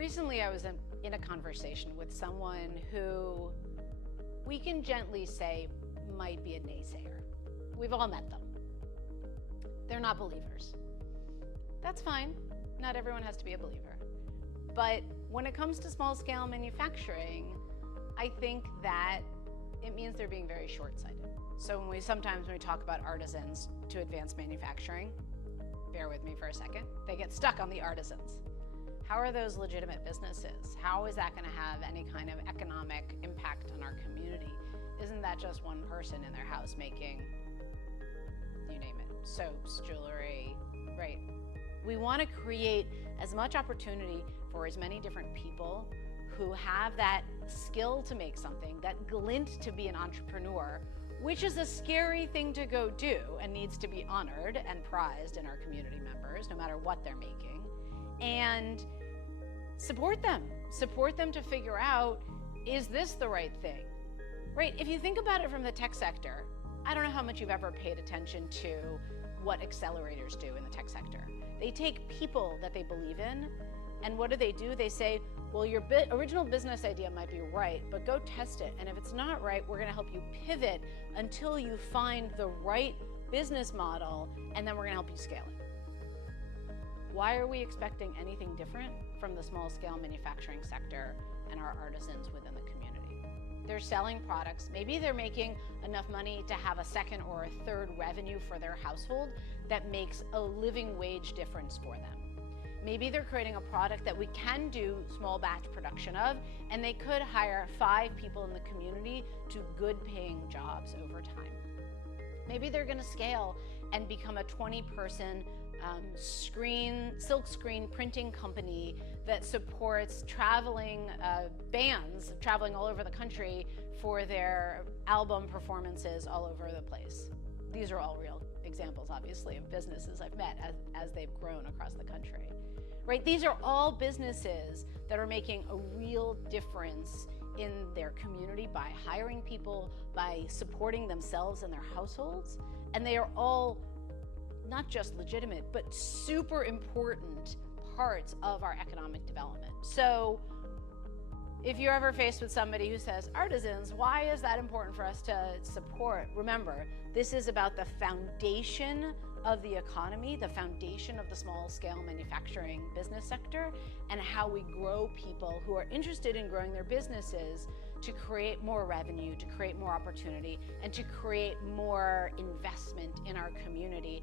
Recently, I was in a conversation with someone who we can gently say might be a naysayer. We've all met them. They're not believers. That's fine. Not everyone has to be a believer. But when it comes to small-scale manufacturing, I think that it means they're being very short-sighted. So sometimes when we talk about artisans to advance manufacturing, bear with me for a second, they get stuck on the artisans. How are those legitimate businesses? How is that going to have any kind of economic impact on our community? Isn't that just one person in their house making, you name it, soaps, jewelry, right? We want to create as much opportunity for as many different people who have that skill to make something, that glint to be an entrepreneur, which is a scary thing to go do and needs to be honored and prized in our community members, no matter what they're making. And support them to figure out, is this the right thing? Right, if you think about it from the tech sector, I don't know how much you've ever paid attention to what accelerators do in the tech sector. They take people that they believe in, and what do? They say, well, your original business idea might be right, but go test it. And if it's not right, we're gonna help you pivot until you find the right business model, and then we're gonna help you scale it. Why are we expecting anything different from the small-scale manufacturing sector and our artisans within the community? They're selling products. Maybe they're making enough money to have a second or a third revenue for their household that makes a living wage difference for them. Maybe they're creating a product that we can do small batch production of, and they could hire 5 people in the community to good paying jobs over time. Maybe they're gonna scale and become a 20-person silk screen printing company that supports traveling bands traveling all over the country for their album performances all over the place. These are all real examples, obviously, of businesses I've met as they've grown across the country. Right? These are all businesses that are making a real difference in their community by hiring people, by supporting themselves and their households, and they are all not just legitimate, but super important parts of our economic development. So if you're ever faced with somebody who says, artisans, why is that important for us to support? Remember, this is about the foundation of the economy, the foundation of the small-scale manufacturing business sector, and how we grow people who are interested in growing their businesses to create more revenue, to create more opportunity, and to create more investment in our community.